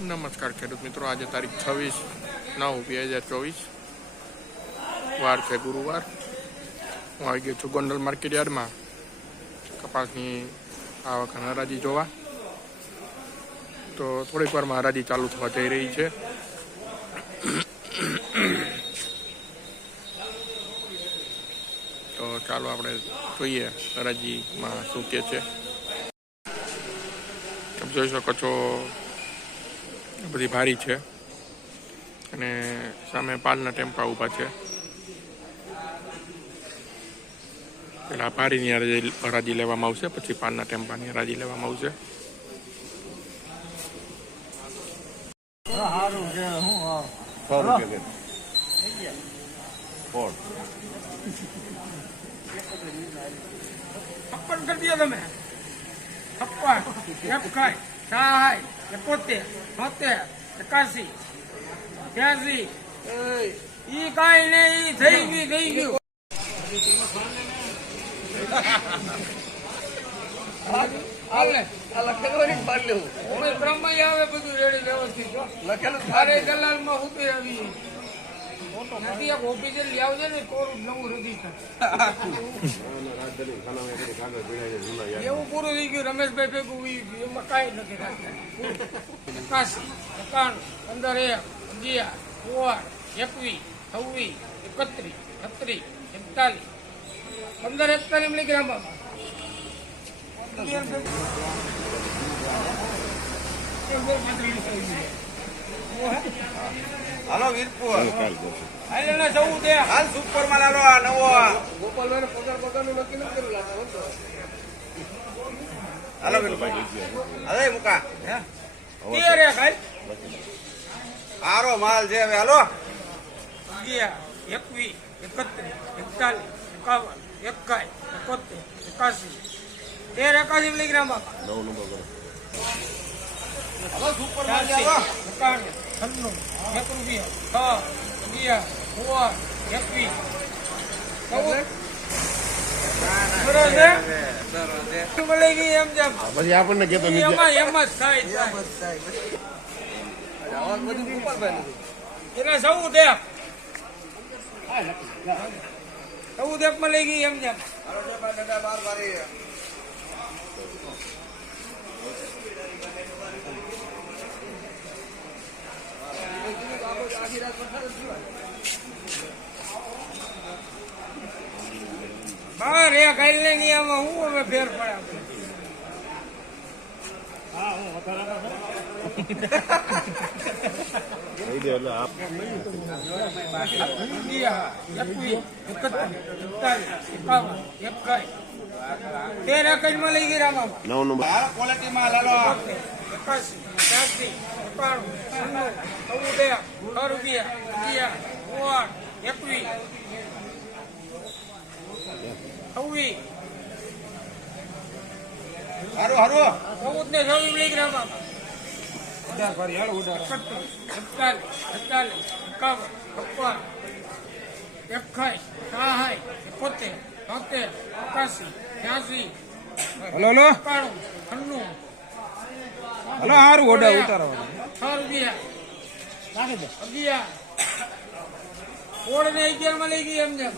નમસ્કાર ખેડૂત મિત્રો, આજે તારીખ 26/9/2024 વાર છે ગુરુવાર. હું આવી ગયો છું ગોંડલ માર્કેટ યાર્ડમાં કપાસની આવક અને હરાજી જોવા. તો થોડીક વારમાં હરાજી ચાલુ થવા જઈ રહી છે. તો ચાલો આપણે જોઈએ હરાજીમાં શું કે છે. જોઈ શકો છો બધી ભારી છે અને સામે પાલના ટેમ્પા ઊભા છે. પેલા ભારીની હરાજી લેવામાં આવશે, પછી પાલના ટેમ્પાની હરાજી લેવામાં આવશે. તમે 56, 60, 71, 72, 81, 82. ઈ કાઈ નઈ, થઈ ગયું. બ્રહ્મા આવે બધું રેડી વ્યવસ્થિત લખેલું દલાલ માં ઉભી આવી નથી. એક ઓફિસર લઈ આવજે ને કોરું નવું રજીસ્ટર એવું પૂરું થઈ ગયું. રમેશભાઈ ભેગું એમાં કઈ નથી રાખતા. 81, 91, 15, 11, 16, 21, 26, 31, 32, 41, 41 મિલીગ્રામ. હાલો વીરપુર હાલ જવું દે. હાલ સુપર માં લાલો આ નવો ગોપાલભાઈ પગાર નું નક્કી નથી કર્યું લાગે. હાલો વીરભાઈ હવે મુકા રે ભાઈ સારો માલ છે. હવે હાલો 21, 31, 41, 51, 71, 81 મિલીગ્રામ. 9 નંબર હાલો સુપર માં લાલો 91, 96, 11, 21, પછી આપણને કહેતો એમ જ થાય. એને સૌ દેખ માં લઈ ગઈ એમ જેમ. બહાર એ ગાઈ ને નિયમમાં હું હવે ફેર પડે. લઈ ગઈ રામા 9 નંબર ક્વોલિટી માં લાલો 81, 85, 91, રૂપિયા 21, 26. હારો હારો 14 ને 26 મિલીગ્રામ. 47, 48, 51, 51, 60, 71, 72, 83, 84, 90. હાલો હારું ઓડા ઉતારો 6 રૂપિયા 11. 11 માં લઈ ગઈ એમ જેમ.